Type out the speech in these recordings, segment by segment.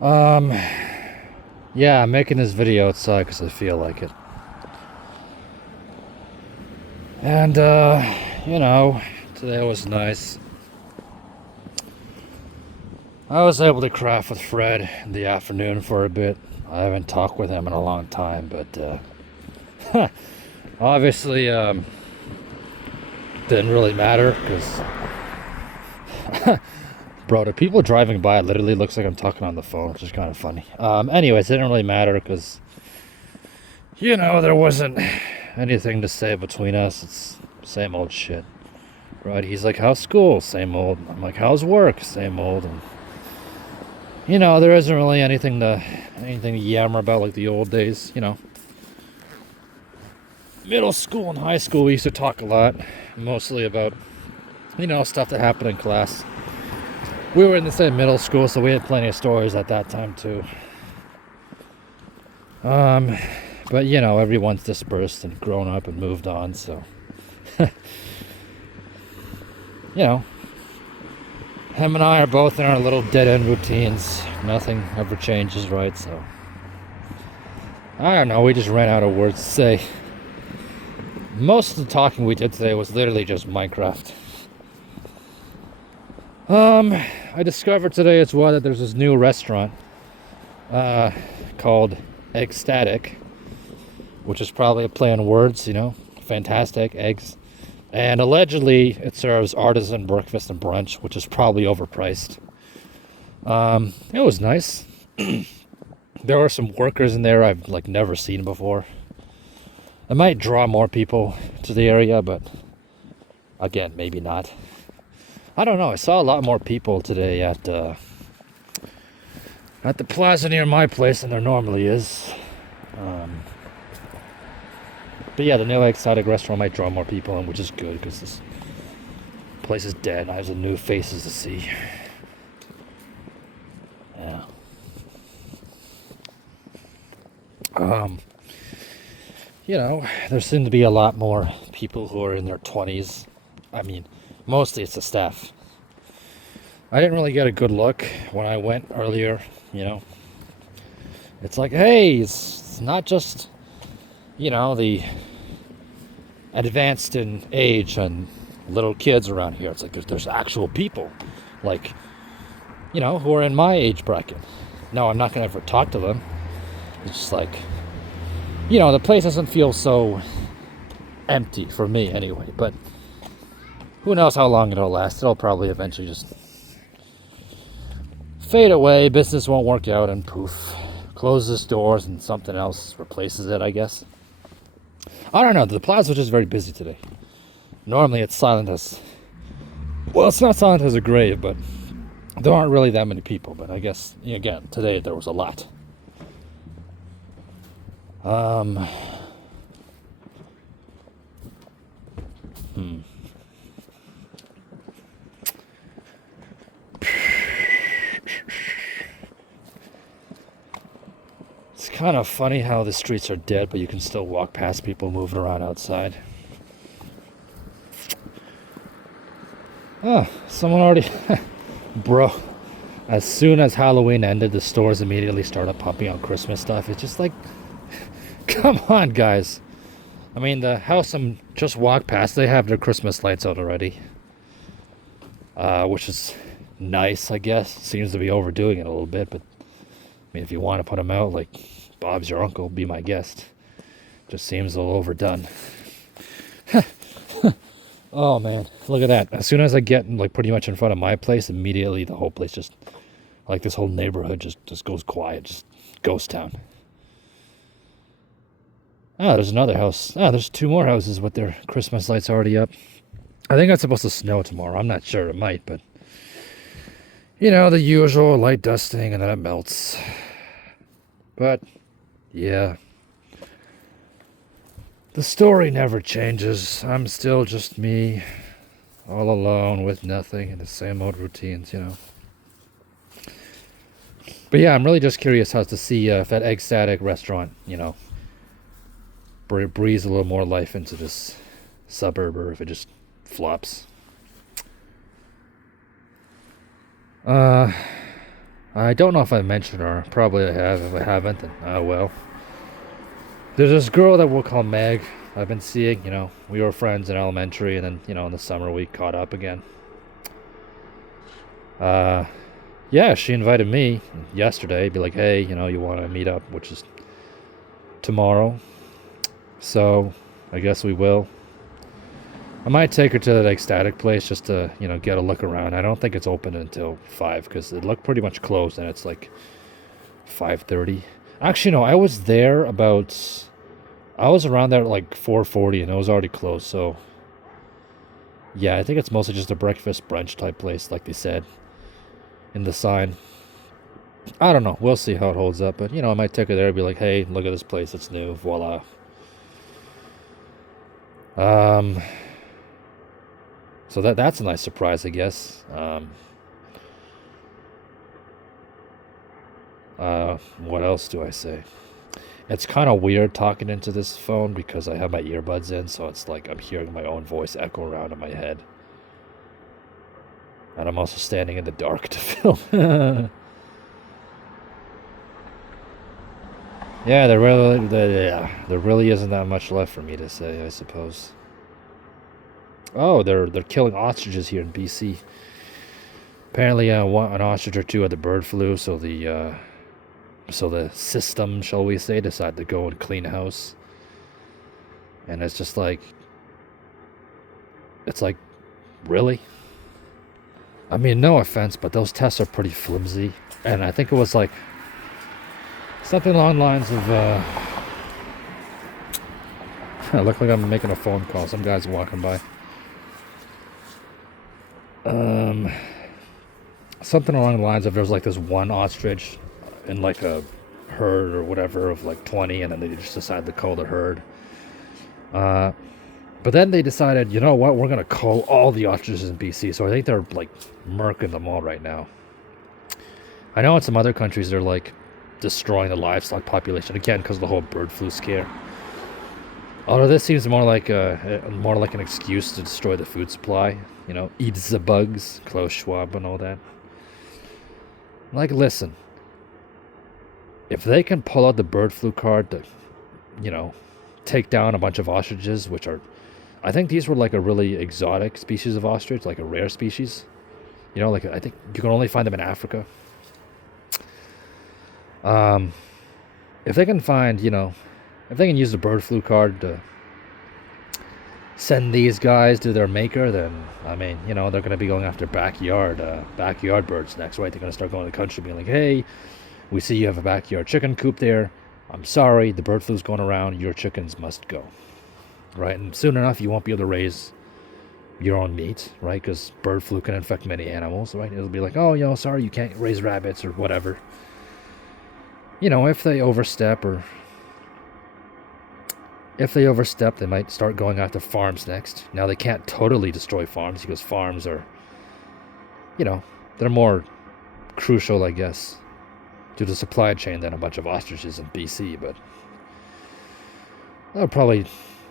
Um, yeah, I'm making this video outside because I feel like it. And, you know, today was nice. I was able to craft with Fred in the afternoon for a bit. I haven't talked with him in a long time, but, obviously, didn't really matter because, bro, the people driving by, it literally looks like I'm talking on the phone, which is kind of funny. Anyways, it didn't really matter because, there wasn't anything to say between us. It's same old shit. Right? He's like, how's school? Same old. I'm like, how's work? Same old. And there isn't really anything to yammer about like the old days. Middle school and high school we used to talk a lot, mostly about stuff that happened in class. We were in the same middle school, so we had plenty of stories at that time too. But everyone's dispersed and grown up and moved on, so you know, him and I are both in our little dead-end routines. Nothing ever changes, right? So, I don't know, we just ran out of words to say. Most of the talking we did today was literally just Minecraft. I discovered today as well that there's this new restaurant, called Ecstatic, which is probably a play on words, fantastic, eggs. And allegedly, it serves artisan breakfast and brunch, which is probably overpriced. It was nice. There were some workers in there I've never seen before. It might draw more people to the area, but again, maybe not. I don't know. I saw a lot more people today at the plaza near my place than there normally is. But yeah, the new exotic restaurant might draw more people in, which is good because this place is dead and I have some new faces to see. Yeah. There seem to be a lot more people who are in their 20s. I mean, mostly it's the staff. I didn't really get a good look when I went earlier. It's like, hey, it's not just, the advanced in age and little kids around here. It's like there's actual people, like, who are in my age bracket. No, I'm not going to ever talk to them. It's just like, the place doesn't feel so empty for me anyway, but who knows how long it'll last. It'll probably eventually just fade away, business won't work out, and poof, closes doors and something else replaces it, I guess. I don't know, the plaza was just very busy today. Normally it's silent as, well, it's not silent as a grave, but there aren't really that many people, but I guess, again, today there was a lot. It's kind of funny how the streets are dead, but you can still walk past people moving around outside. Oh, someone already... Bro, as soon as Halloween ended, the stores immediately started pumping out Christmas stuff. It's just like... Come on, guys. I mean, the house I'm just walked past, they have their Christmas lights out already. Which is nice, I guess. Seems to be overdoing it a little bit, but... I mean, if you want to put them out, like, Bob's your uncle, be my guest. Just seems a little overdone. Oh, man. Look at that. As soon as I get, pretty much in front of my place, immediately the whole place just, this whole neighborhood just goes quiet. Just ghost town. Ah, there's another house. Ah, there's two more houses with their Christmas lights already up. I think it's supposed to snow tomorrow. I'm not sure. It might, but... the usual light dusting and then it melts. But, yeah. The story never changes. I'm still just me, all alone with nothing and the same old routines, But yeah, I'm really just curious how to see if that ecstatic restaurant, breathes a little more life into this suburb or if it just flops. I don't know if I mentioned her. Probably I have. If I haven't, then oh well. There's this girl that we'll call Meg. I've been seeing. We were friends in elementary, and then in the summer we caught up again. Yeah, she invited me yesterday. Be like, hey, you want to meet up, which is tomorrow. So I guess we will. I might take her to that ecstatic place just to, get a look around. I don't think it's open until 5 because it looked pretty much closed and it's like 5:30. Actually, no, I was there I was around there at like 4:40 and it was already closed. So, yeah, I think it's mostly just a breakfast brunch type place, like they said in the sign. I don't know. We'll see how it holds up. But, I might take her there and be like, hey, look at this place. It's new. Voila. So that's a nice surprise, I guess. What else do I say? It's kind of weird talking into this phone because I have my earbuds in, so it's like I'm hearing my own voice echo around in my head. And I'm also standing in the dark to film. Yeah, there really isn't that much left for me to say, I suppose. Oh, they're killing ostriches here in BC. Apparently, an ostrich or two had the bird flu, so the system, shall we say, decided to go and clean house. And it's like, really? I mean, no offense, but those tests are pretty flimsy. And I think it was like something along the lines of, I look like I'm making a phone call. Some guy's walking by. Something along the lines of there's like this one ostrich in like a herd or whatever of like 20, and then they just decided to call the herd. But then they decided, you know what, we're going to call all the ostriches in BC. So I think they're like murking them all right now. I know in some other countries they're like destroying the livestock population again because of the whole bird flu scare. Although this seems more like an excuse to destroy the food supply. Eat the bugs, Klaus Schwab and all that. Like, listen, if they can pull out the bird flu card to, take down a bunch of ostriches, which are, I think these were like a really exotic species of ostrich, like a rare species. Like I think you can only find them in Africa. If they can find, if they can use the bird flu card to send these guys to their maker, then, I mean, they're going to be going after backyard birds next, right? They're going to start going to the country being like, hey, we see you have a backyard chicken coop there. I'm sorry, the bird flu's going around. Your chickens must go, right? And soon enough, you won't be able to raise your own meat, right? Because bird flu can infect many animals, right? It'll be like, oh, sorry, you can't raise rabbits or whatever. If they overstep, they might start going after farms next. Now, they can't totally destroy farms because farms are, they're more crucial, I guess, to the supply chain than a bunch of ostriches in BC, but they'll probably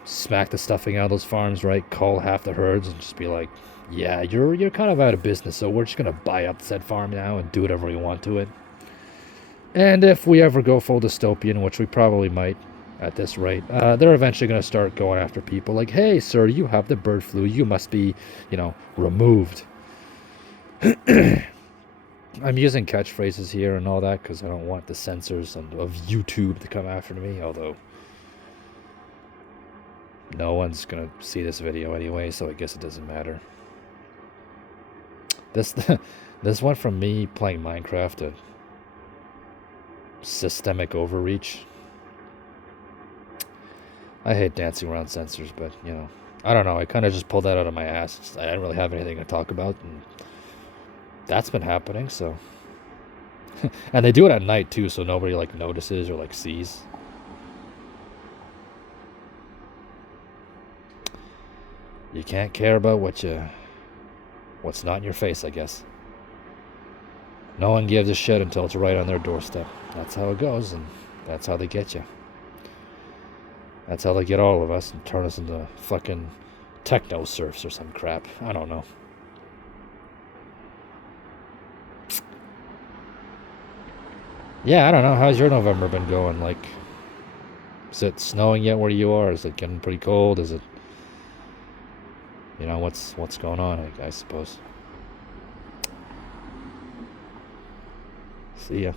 smack the stuffing out of those farms, right? Call half the herds and just be like, yeah, you're kind of out of business, so we're just going to buy up said farm now and do whatever we want to it. And if we ever go full dystopian, which we probably might at this rate, they're eventually going to start going after people like, hey, sir, you have the bird flu. You must be, removed. I'm using catchphrases here and all that because I don't want the censors of YouTube to come after me, although no one's going to see this video anyway, so I guess it doesn't matter. This went from me playing Minecraft to systemic overreach. I hate dancing around censors, but, I don't know. I kind of just pulled that out of my ass. I didn't really have anything to talk about, and that's been happening, so. And they do it at night, too, so nobody, notices or, sees. You can't care about what's not in your face, I guess. No one gives a shit until it's right on their doorstep. That's how it goes, and that's how they get you. That's how they get all of us and turn us into fucking techno serfs or some crap. I don't know. Yeah, I don't know. How's your November been going? Like, is it snowing yet where you are? Is it getting pretty cold? Is it, what's going on? I suppose. See ya.